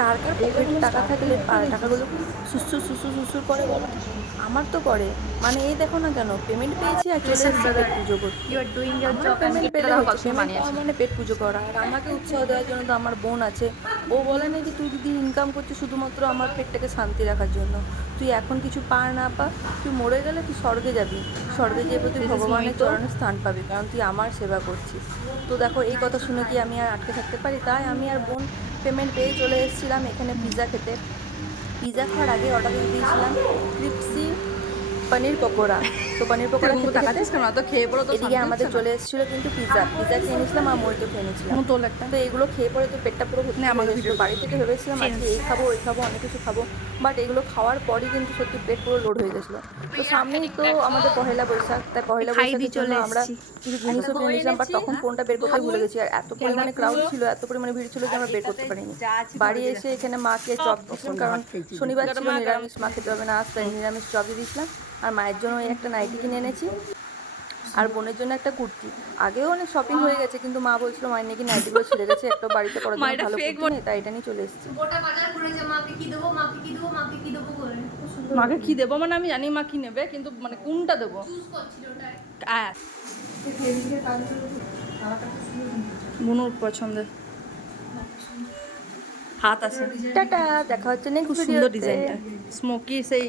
কার কার পকেটে টাকা থাকলে টাকাগুলো সুসুর সুসুর সুসুর করে বলো? আমার তো করে। মানে এই দেখো না কেন, পেমেন্ট পেয়েছি আর চলে এসেছি পেট পুজো করতে। You are doing your আমার job and পেমেন্ট পেলে এটা হচ্ছে, কত পেমেন্ট মানিয়ে পাওয়া আছে। মানে পেট পুজো করা। আর আমাকে উৎসাহ দেওয়ার জন্য তো আমার বোন আছে। ও বলে না যে তুই যদি ইনকাম করছিস শুধুমাত্র আমার পেটটাকে শান্তি রাখার জন্য, তুই এখন কিছু পা না পা, তুই মরে গেলে তুই স্বর্গে যাবি, স্বর্গে যেয়ে তুই This is ভগবানের Mohito. চরণে স্থান পাবি, কারণ তুই আমার সেবা করছিস। তো দেখো এই কথা শুনে কি আমি আর আটকে থাকতে পারি? তাই আমি আর বোন পেমেন্ট পেয়ে চলে এসেছিলাম এখানে পিৎজা খেতে। পিৎজা খাওয়ার আগে অর্ডার দিয়ে দিয়েছিলাম ক্রিপসি পনির পকোড়া। তো পনির পকোড়া মুখ খেতে খেতে তাকাচ্ছিস কেন? তো খেয়ে পড়ো, তো এদিকে শান্তি হচ্ছে আমাদের না। চলে এসেছিলো কিন্তু পিৎজা। পিৎজা খেয়ে নিয়েছিলাম আর মোহিতো খেয়ে নিয়েছিলাম। তোল একটা। তো এগুলো খেয়ে পরে তো পেটটা পুরো ভর্তি নে হয়ে আমাকে গেছিলো। ভিডিও বাড়ি থেকে ভেবেছিলাম আজকে এই খাবো ওই খাবো অনেক কিছু খাবো, বাট এগুলো খাওয়ার পরই কিন্তু সত্যি পেট পুরো লোড হয়ে গেছিলো। তো সামনেই তো আমাদের পহেলা বৈশাখ, তাই পহেলা খাই বৈশাখের দিয়ে জন্য চলে আমরা এসেছি। কিছু জিনিসও কিনে নিয়েছিলাম, বাট তখন ফোনটা বের করতে ভুলে গেছি। আর এত পরিমাণে ক্রাউড ছিল, এত পরিমাণে ভিড় ছিল যে আমরা বের করতে পারিনি। বাড়ি এসে এখানে মাকে চপ দিয়েছিলাম, কারণ শনিবার ছিল নিরামিষ, মা খেতে হবে না আজ, তাই নিরামিষ চপ দিয়ে দিয়েছিলাম। আর মায়ের জন্য ওই একটা নাইটি কিনে এনেছি, আর বোনের জন্য একটা কুর্তি। আগেও অনেক শপিং হয়ে গেছে, কিন্তু মা বলছিল মায়ের নাকি নাইটিগুলো ছিঁড়ে গেছে, একটা বাড়িতে পরার জন্য মায়েরা ভালো ফেক কুর্তি নেই, তাই এটা নিয়ে চলে এসেছি। গোটা বাজার ঘুরেছে, মাকে কি দেবো, মাকে কি দেবো, মাকে কি দেবো করে মাকে কি দেবো মানে আমি জানি মা কি নেবে, কিন্তু মানে কোনটা দেবো? চুজ করছিল ওটাই। বুনুর পছন্দের হাত আছে। টাটা, দেখা হচ্ছে নেক্সট খুব সুন্দর ভিডিওতে। ডিজাইনটা, স্মোকি সেই